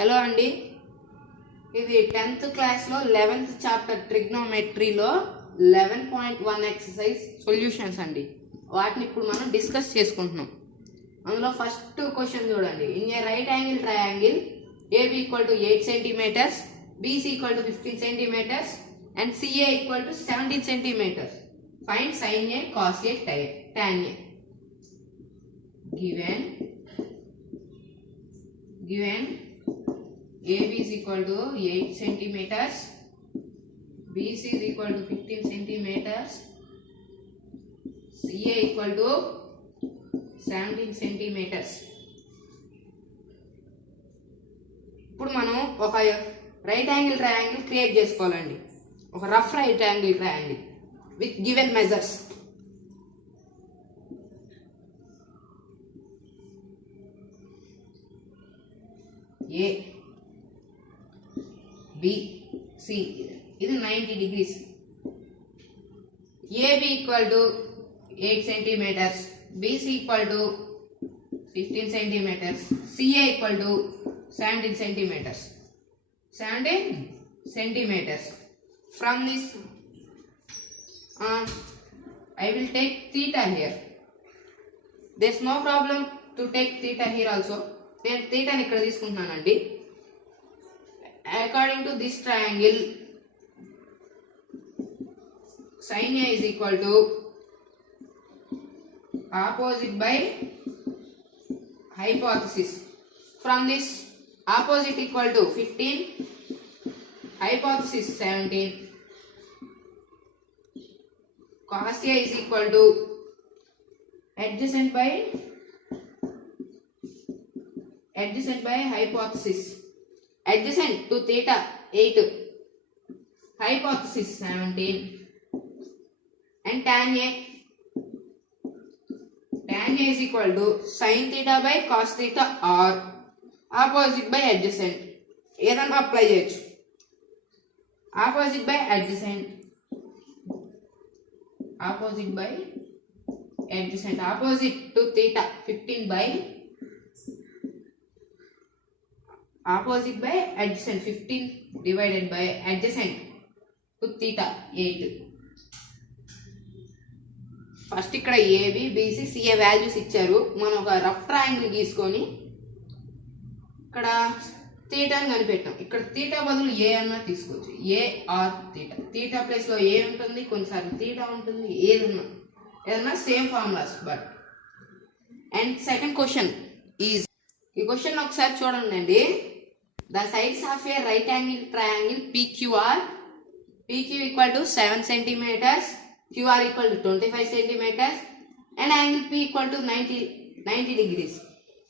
Hello అండి, ఇది 10th క్లాస్లో 11th చాప్టర్ ట్రిగ్నోమెట్రీలో 11.1 ఎక్సర్సైజ్ సొల్యూషన్స్ అండి. వాటిని ఇప్పుడు మనం డిస్కస్ చేసుకుంటున్నాం. అందులో ఫస్ట్ క్వశ్చన్ చూడండి. In a right angle triangle AB equal to 8 centimetres, BC equal to 15 centimetres and CA equal to 17 centimetres. Find sin A, cos A, tan A. Given AB is equal to 8 centimeters, BC is equal to 15 centimeters, CA equal to 17 centimeters. ఇప్పుడు మనం ఒక right angle triangle create చేసుకోవాలండి. ఒక rough right angle triangle with given measures. A, B, C ఇది 90 degrees. AB equal to 8 centimeters, BC equal to 15 centimeters, CA equal to 17 centimeters. 17 centimeters. From this, I will take theta here. There's no problem to take theta here also. నేను thetaని ఇక్కడ తీసుకుంటున్నానండి. According to this triangle, sin A is equal to opposite by hypothesis. From this, opposite equal to 15, hypothesis 17. Cos A is equal to adjacent by hypothesis. Adjacent to theta 8, hypothesis 17, and tan A is equal to sin theta by cos theta or opposite by adjacent. ఏదన్నా apply చేయొచ్చు. opposite by adjacent, opposite to theta 15 by opposite by adjacent 15 divided by adjacent to theta 8. First ఇక్కడ AB, BC, CA values ఇచ్చారు. మనం ఒక rough triangle గీసుకొని ఇక్కడ థీటాని కనిపెట్టాం. ఇక్కడ theta బదులు ఏ అన్నా తీసుకోవచ్చు. ఏ ఆర్ థీటా. థీటా ప్లేస్లో ఏ ఉంటుంది, కొన్నిసార్లు థీటా ఉంటుంది, ఏదన్నా same formulas. But and second question is, ఈ క్వశ్చన్ ఒకసారి చూడండి అండి. The sides of a right angle triangle PQR, PQ equal to 7 centimeters, QR equal to 25 centimeters and angle P equal to 90 degrees.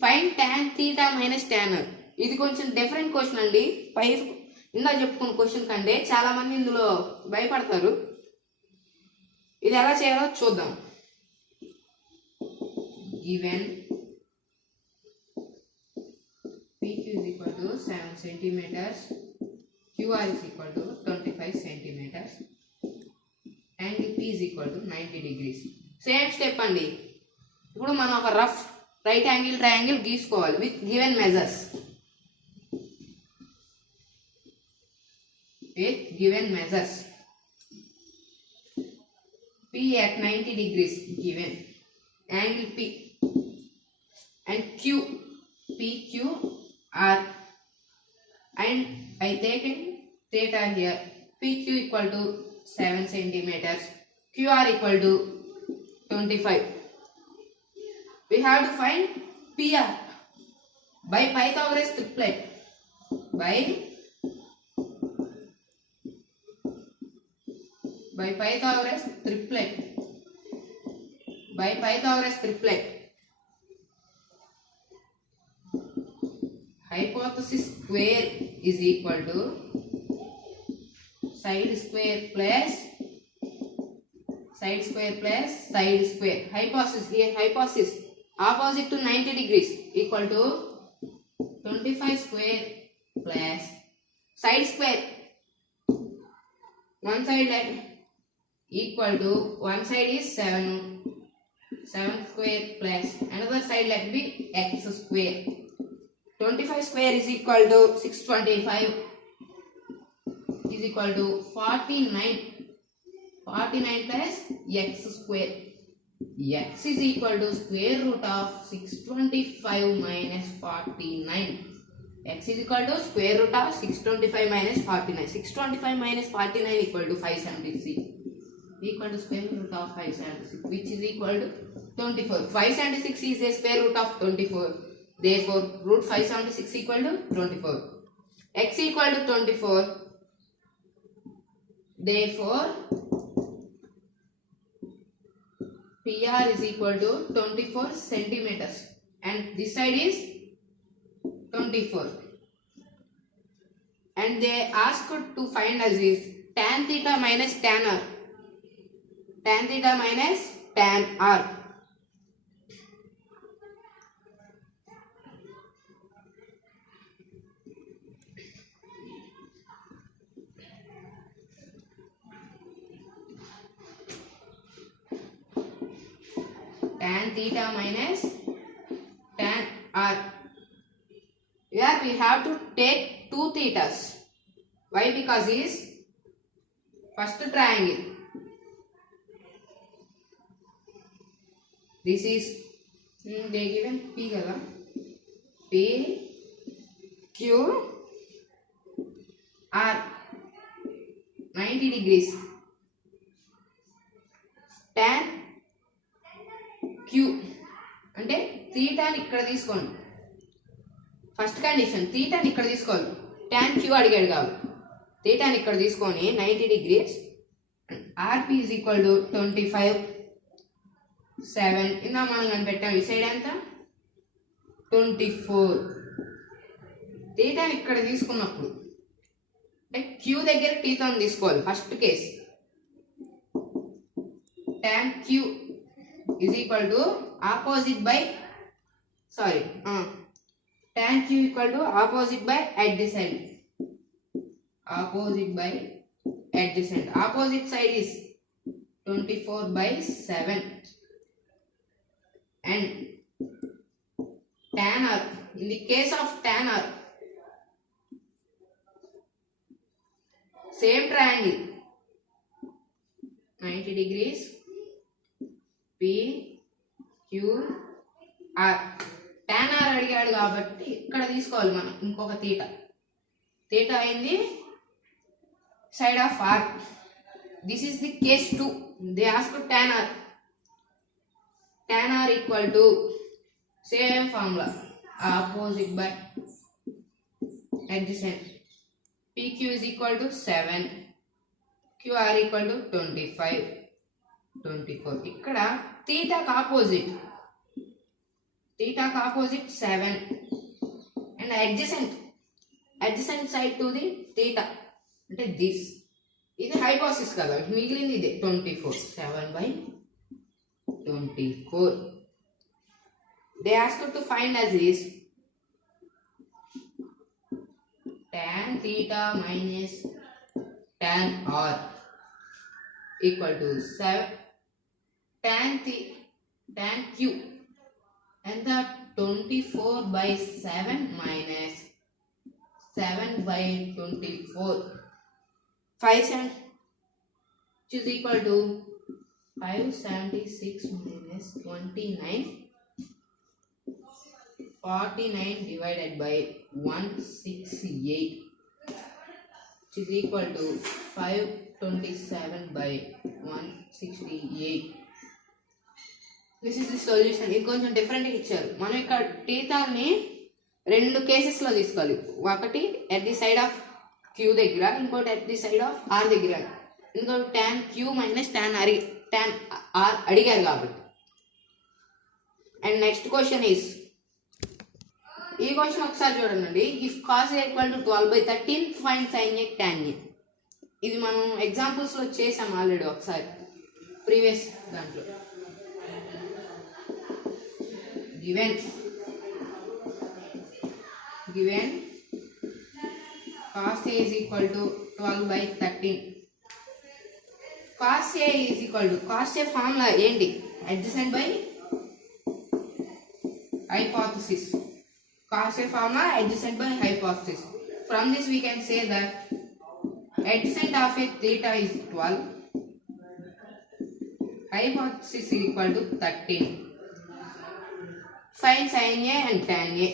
Find tan theta minus tan R. ఇది కొంచెం different question అండి. పై ఇందా చెప్పుకున్న question కంటే చాలా మంది ఇందులో భయపడతారు. ఇది ఎలా చేయాలో చూద్దాం. Given PQ is equal to 7 centimeters, QR is equal to 25 centimeters, angle P is equal to 90 degrees. Same step అండి. ఇప్పుడు మనం ఒక రఫ్ రైట్ యాంగిల్ ట్రయాంగిల్ గీసుకోవాలి with given measures. P at 90 degrees given, angle P and Q, PQ R, and I take in theta here. PQ equal to 7 centimeters, QR equal to 25. We have to find PR by Pythagoras triplet. By Pythagoras triplet. Hypothesis square is equal to side square plus side square. Hypothesis opposite to 90 degrees equal to 25 square plus side square. One side like equal to, one side is 7 square plus another side like be x square. 25 square is equal to 625 is equal to 49. 49 plus x square. X is equal to square root of 625 minus 49. X is equal to square root of 625 minus 49. 625 minus 49 equal to 576. Equal to square root of 576, which is equal to 24. 576 is a square root of 24. Therefore, root 576 equal to 24. X equal to 24. Therefore, PR is equal to 24 centimeters. And this side is 24. And they asked to find us is tan theta minus tan r. Tan theta minus tan r. Tan theta minus tan r. Here we have to take two thetas. Why? Because is first triangle. This is they given P kada. P Q R 90 degrees. Tan Q అంటే తీటాని ఇక్కడ తీసుకోండి. First condition తీటాని ఇక్కడ తీసుకోవాలి. tan Q అడిగాడు కాబట్టి తీటాని ఇక్కడ తీసుకొని 90 degrees. RP is equal to 25 7. ఇందా మనం కనిపెట్టాం. ఈ సైడ్ ఎంత 24. తీటాని ఇక్కడ తీసుకున్నప్పుడు అంటే Q దగ్గర టీతో తీసుకోవాలి. First case tan Q is equal to opposite by tan Q equal to opposite by adjacent. Opposite by adjacent. Opposite side is 24 by 7. And tan r, in the case of tan r, same triangle 90 degrees. P Q R. tan r అడిగాడు కాబట్టి ఇక్కడ తీసుకోవాలి మనం ఇంకొక theta. Theta అయింది side of R. This is the case 2. They ask tan r. tan r equal to same formula opposite by adjacent. PQ is equal to 7. QR equal to 25. 24. ఇక్కడ తీటాకు opposite 7 and adjacent side to the theta అంటే this. ఇది హైపోసిస్ కదా, మిగిలింది ఇదే 24. 7 by 24. they asked to find as is tan theta minus tan r equal to 7 tan Q and the 24 by 7 minus 7 by 24. 5 which is equal to 576 minus 29. 49 divided by 168 which is equal to 527 by 168. This is the solution. ఇది కొంచెం డిఫరెంట్గా ఇచ్చారు. మనం ఇక్కడ టీతాని రెండు కేసెస్లో తీసుకోవాలి. ఒకటి at the side of Q దగ్గర, ఇంకోటి at the side of R దగ్గర. ఇంకోటి tan Q minus tan R అడిగారు కాబట్టి. అండ్ నెక్స్ట్ క్వశ్చన్ ఈస్, ఈ క్వశ్చన్ ఒకసారి చూడండి. If cos A equal to 12/13 find sin A tan A. ఇది మనం ఎగ్జాంపుల్స్లో చేసాం ఆల్రెడీ ఒకసారి ప్రీవియస్ దాంట్లో. given cos A is equal to 12/13. cos A is equal to cos A formula ఏంటి? adjacent by hypothesis. Cauchy formula adjacent by hypothesis. From this we can say that adjacent of a theta is 12, hypothesis is equal to 13. Find sin A and tan A.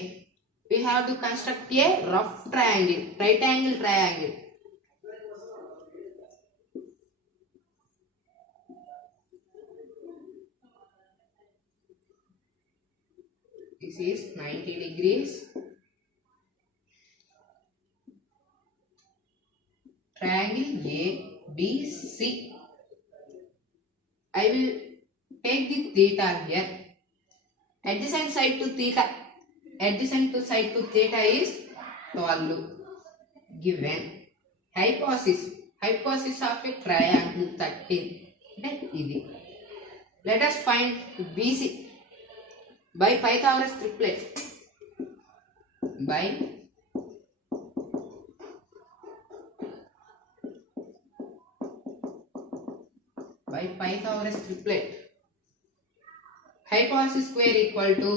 We have to construct a rough triangle, right angle triangle. This is 90 degrees. Triangle A, B, C. I will take the theta here. Adjacent side to theta is 12. Given hypothesis of a triangle 13. Let us find BC by Pythagoras triplet. By Pythagoras triplet. Hypothesis square equal to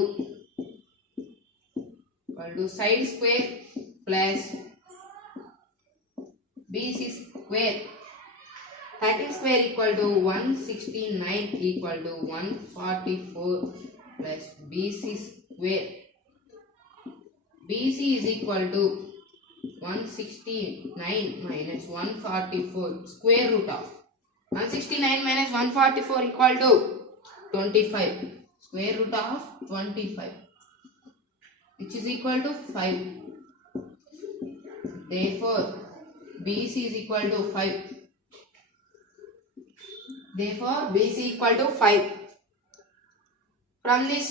side square plus BC square. 13 square equal to 169 equal to 144 plus BC square. BC is equal to 169 minus 144 square root of 169 minus 144 equal to 25. Square root of 25, which is equal to 5. Therefore, BC is equal to 5. Therefore, BC equal to 5. From this,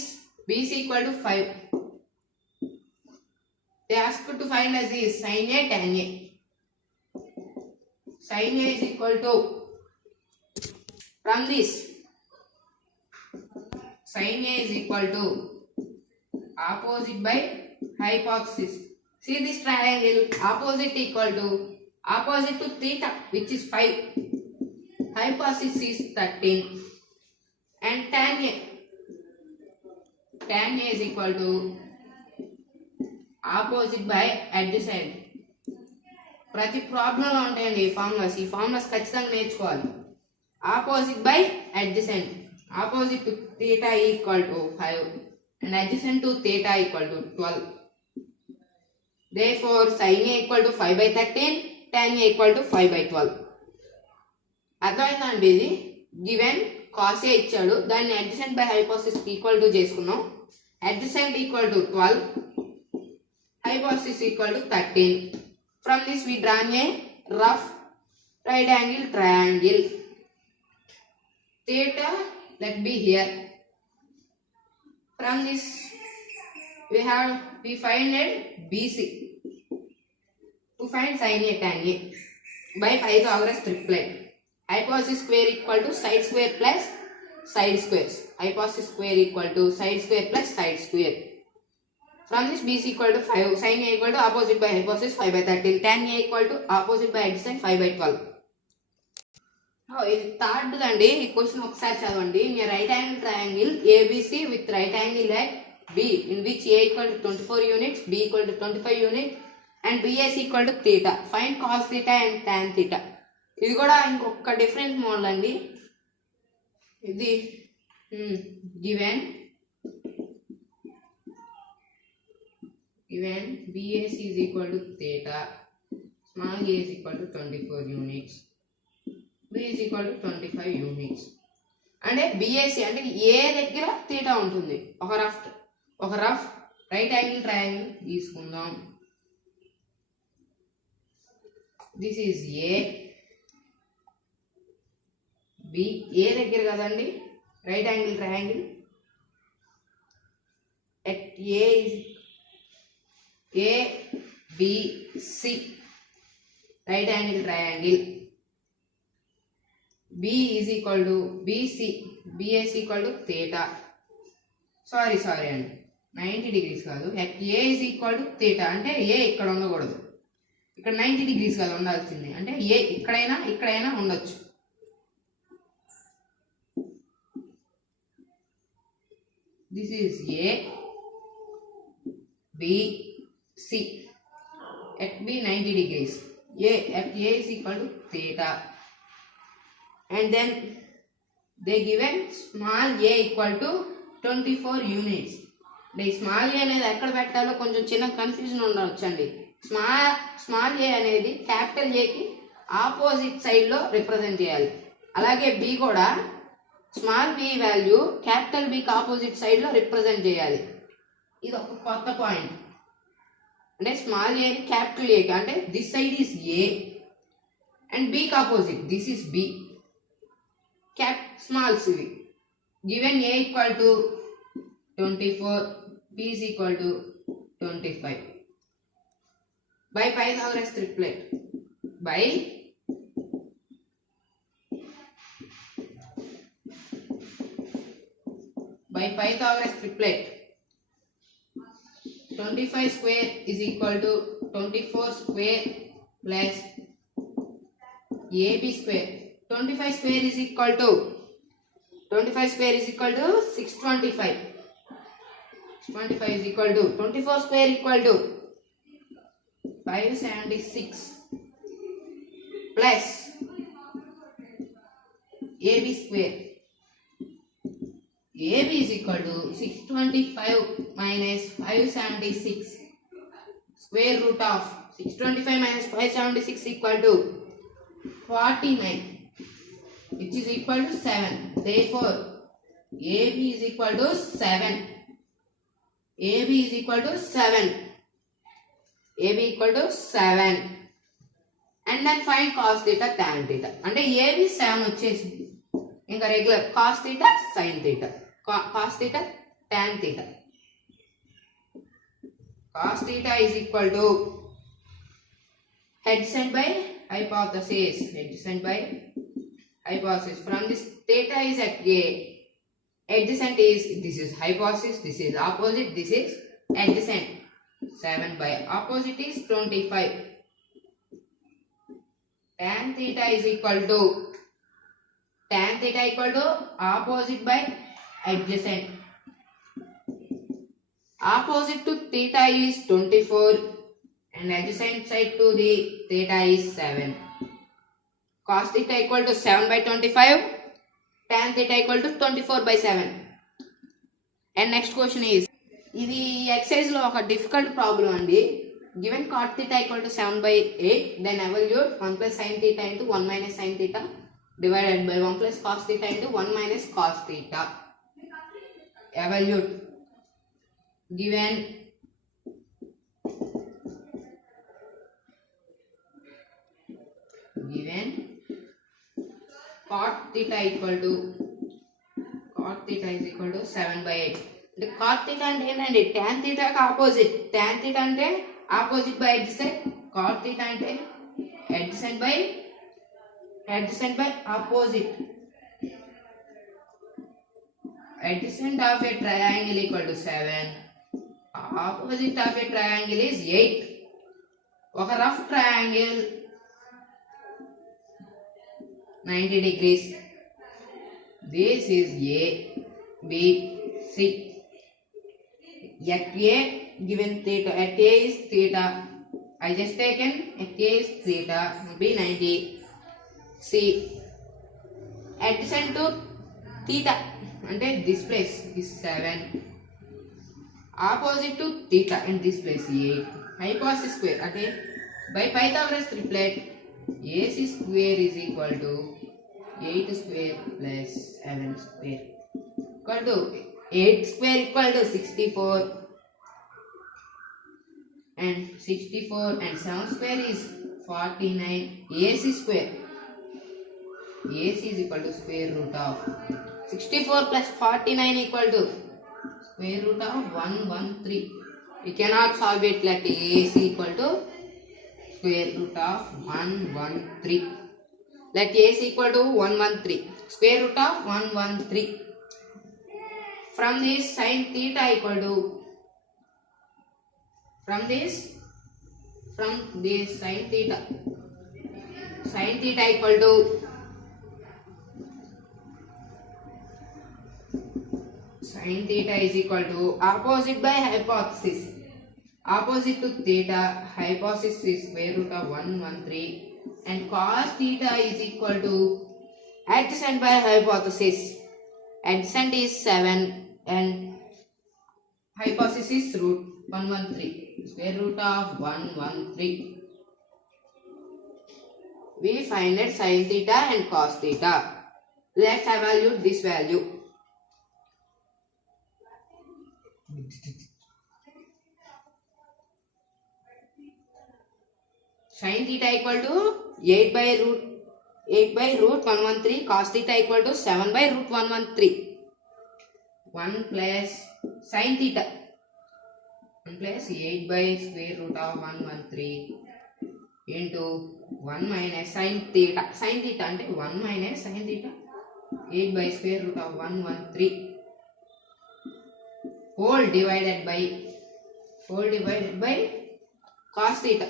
BC equal to 5. They asked to find as is sin A, tan A. Sin A is equal to, from this, sin A is equal to opposite by hypothesis. See this triangle, opposite to theta, which is 5. Hypothesis is 13. And tan A is equal to opposite by adjacent. ప్రతి ప్రాబ్లంలో ఉంటాయండి ఈ formulas ఖచ్చితంగా నేర్చుకోవాలి. Opposite by adjacent. Opposite to theta equal to 5 and adjacent to theta equal to 12. Therefore, sin A equal to 5 by 13, tan A equal to 5 by 12. అర్థమైందండి ఇది. Given cos A ఇచ్చాడు, దాన్ని adjacent by hypothesis equal to చేసుకున్నాం. Adjacent equal to 12, hypothesis equal to 13. From this we draw a rough right angle triangle. Theta let be here. From this we find it BC. To find sin A tan A by Pythagoras triplet. Hypothesis square equal to side square plus side squares. Hypothesis square equal to side square plus side square. From this BC equal to 5, sin A equal to opposite by hypothesis 5 by 13, tan A equal to opposite by adjacent 5 by 12. ఇది third అండి. ఈ question ఒకసారి చదవండి. In right angle triangle ABC with right angle at B in which A equal to 24 units, B equal to 25 units and BS equal to theta. Find cos theta and tan theta. ఇది కూడా ఇంకొక different model అండి. ఇది given BS is equal to theta, small a is equal to 24 units, B is equal to 25 units. అంటే BAC అంటే ఏ దగ్గర theta ఉంటుంది. ఒక రఫ్ రైట్ యాంగిల్ ట్రయాంగిల్ తీసుకుందాం. దిస్ ఈజ్ A, B, ఏ దగ్గర కదండి right angle triangle. at A is ABC right angle triangle. B is equal to BC, BS equal to theta. Sorry అండి, 90 degrees కాదు. at A is equal to theta అంటే A ఇక్కడ ఉండకూడదు, ఇక్కడ 90 degrees కాదు ఉండాల్సింది. అంటే A ఇక్కడైనా ఉండొచ్చు. This is A, BC. At B 90 degrees. At A is equal to theta. And then they given small a equal to 24 units. The small a అనేది ఎక్కడ పెట్టాలో కొంచెం చిన్న కన్ఫ్యూజన్ ఉండొచ్చండి. స్మాల్ ఏ అనేది క్యాపిటల్ ఏ కి ఆపోజిట్ సైడ్ లో represent చేయాలి. అలాగే బి కూడా small B value capital B కి ఆపోజిట్ సైడ్ లో రిప్రజెంట్ చేయాలి. ఇది ఒక కొత్త పాయింట్. అంటే స్మాల్ ఏ ని క్యాపిటల్ ఏ కి అంటే this side is A and B కి opposite this is B. Small c given a equal to 24, b is equal to 25 by Pythagoras triplet. By Pythagoras triplet, 25 square is equal to 24 square plus ab square. 25 square is equal to 625. 625 is equal to 24 square equal to 576 plus AB square. AB is equal to 625 minus 576 square root of 625 minus 576 equal to 49. Which is equal to 7. Therefore, AB is equal to 7. AB is equal to 7. AB equal to 7. And then find cos theta tan theta. And AB 7 వచ్చేసింది. ఇంకా regular cos theta sin theta. Cos theta tan theta. Cos theta is equal to adjacent by hypothesis. Adjacent by hypothesis. From this theta is at A. Adjacent is, this is hypothesis, this is opposite, this is adjacent. 7 by opposite is 25. Tan theta is equal to opposite by adjacent. Opposite to theta is 24 and adjacent side to the theta is 7. Cos theta equal to 7 by 25. Tan theta equal to 24 by 7. And next question is, ఇది excise లో ఒక difficult problem అండి. Given cot theta equal to 7 by 8, then evaluate 1 plus sin theta into 1 minus sin theta divided by 1 plus cos theta into 1 minus cos theta. Evaluate. Given cot theta is equal to 7 by 8. The cot theta అంటే ఏంటండి tan theta కి opposite. tan theta అంటే opposite by adjacent. cot theta అంటే adjacent by opposite. Adjacent of a triangle equal to 7. Opposite of a triangle is 8. ఒక rough triangle 90 degrees. This is A, B, C. At A given theta, at A is theta. I just taken at A is theta, B 90. C adjacent to theta, and this place is 7. Opposite to theta and this place 8. Hypothesis square. Okay, by Pythagoras triplet, AC square is equal to 8 square plus 7 square equal to 8 square equal to 64 and 7 square is 49. AC square. AC is equal to square root of 64 plus 49 equal to square root of 113. You cannot solve it like AC equal to square root of 113. Let AC equal to 113. Square root of 113. From this sin theta equal to sin theta equal to sin theta is equal to opposite by hypothesis. opposite to theta, hypothesis is square root of 113 and cos theta is equal to adjacent by hypothesis. Adjacent is 7 and hypothesis is root 113. Square root of 113. We find it sin theta and cos theta. Let's evaluate this value. Sin theta equal to 8 by root 113, cos theta equal to 7 by root 113. 1 plus sin theta 1 plus 8 by square root of 113 into 1 minus sin theta. Sin theta ante 1 minus sin theta 8 by square root of 113 whole divided by cos theta.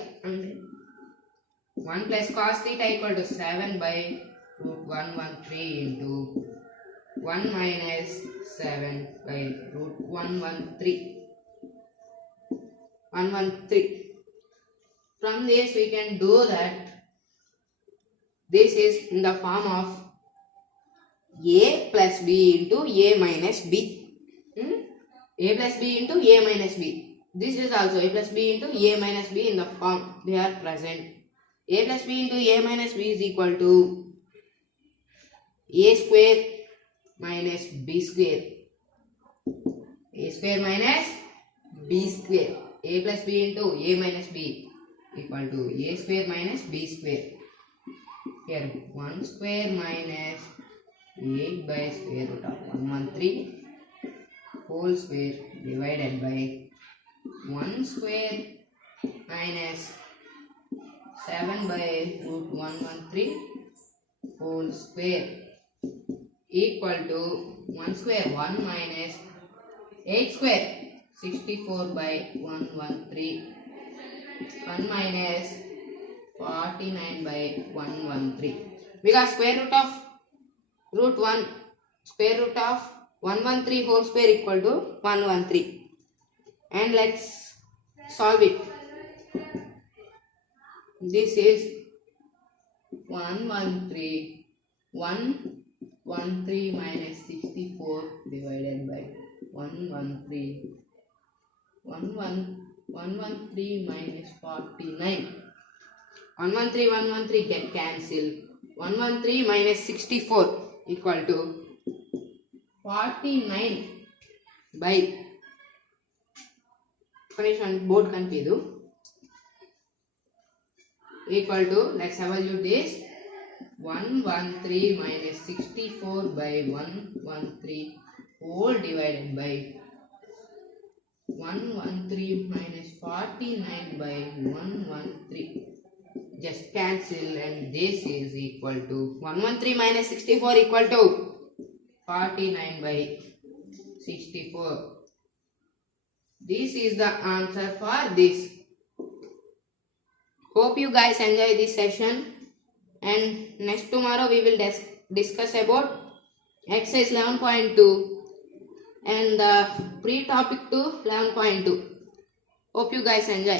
1 plus cos theta equal to 7 by root 113 into 1 minus 7 by root 113. From this we can do that this is in the form of a plus b into a minus b. A plus b into a minus b. This is also a plus b into a minus b in the form they are present. A plus b into a minus b is equal to a square minus b square. A square minus b square. A plus b into a minus b equal to a square minus b square. Here 1 square minus 8 by square root of 113 whole square divided by 1 square minus 7 by root 113 whole square equal to 1 square 1 minus 8 square 64 by 113 1 minus 49 by 113 because square root of 113 whole square equal to 113 and let's solve it. This is 113 minus 64 divided by 113 minus 49. 113 get cancelled. 113 minus 64 equal to 49 by board kanpidu equal to, let's evaluate this, 113 minus 64 by 113 whole divided by 113 minus 49 by 113 just cancel and this is equal to 113 minus 64 equal to 49 by 64. This is the answer for this. Hope you guys enjoy this session and next tomorrow we will discuss about exercise 11.2 and the pre-topic to 11.2. Hope you guys enjoy.